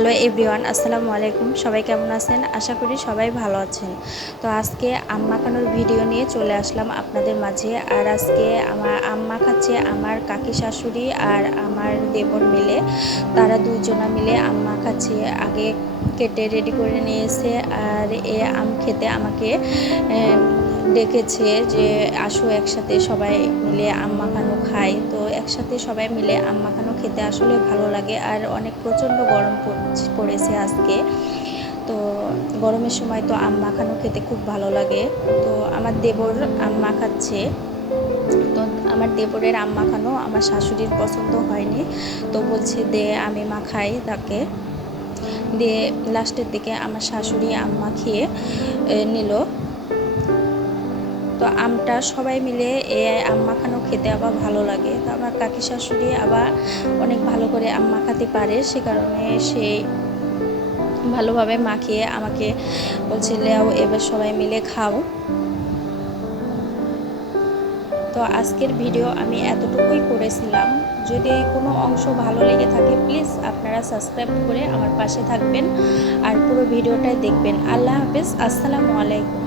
Hello everyone, আসসালামু আলাইকুম। সবাই কেমন আছেন? আশা করি সবাই ভালো আছেন। তো আজকে আম মাখানোর ভিডিও নিয়ে চলে আসলাম আপনাদের মাঝে। আর আজকে আমার আম মাখাচ্ছে আমার কাকি শাশুড়ি আর আমার দেবর মিলে। তারা দুইজনা মিলে আম মাখাচ্ছে। আগে কেটে রেডি করে নিয়েছে আর এ আম খেতে আমাকে ডেকেছে যে আসো একসাথে সবাই মিলে আম মাখানো খাই। তো একসাথে সবাই মিলে আম মাখানো খেতে আসলে ভালো লাগে। আর অনেক প্রচণ্ড গরম পড়েছে আজকে। তো গরমের সময় তো আম মাখানো খেতে খুব ভালো লাগে। তো আমার দেবর আম মাখাচ্ছে। তো আমার দেবরের আম মাখানো আমার শাশুড়ির পছন্দ হয়নি, তো বলছে দে আমি মাখাই তাকে। দিয়ে লাস্টের দিকে আমার শাশুড়ি আম মাখিয়ে নিল। তো আমটা সবাই মিলে আম মাখানো খেতে আবার ভালো লাগে। তো আমার কাকি শাশুড়ি আবার অনেক ভালো করে আম মাখাতে পারে, সে কারণে সে ভালোভাবে মাখিয়ে আমাকে বলছে লেও এবার সবাই মিলে খাও। তো আজকের ভিডিও আমি এতটুকুই করেছিলাম। যদি কোনো অংশ ভালো লেগে থাকে প্লিজ আপনারা সাবস্ক্রাইব করে আমার পাশে থাকবেন আর পুরো ভিডিওটাই দেখবেন। আল্লাহ হাফেজ, আসসালামু আলাইকুম।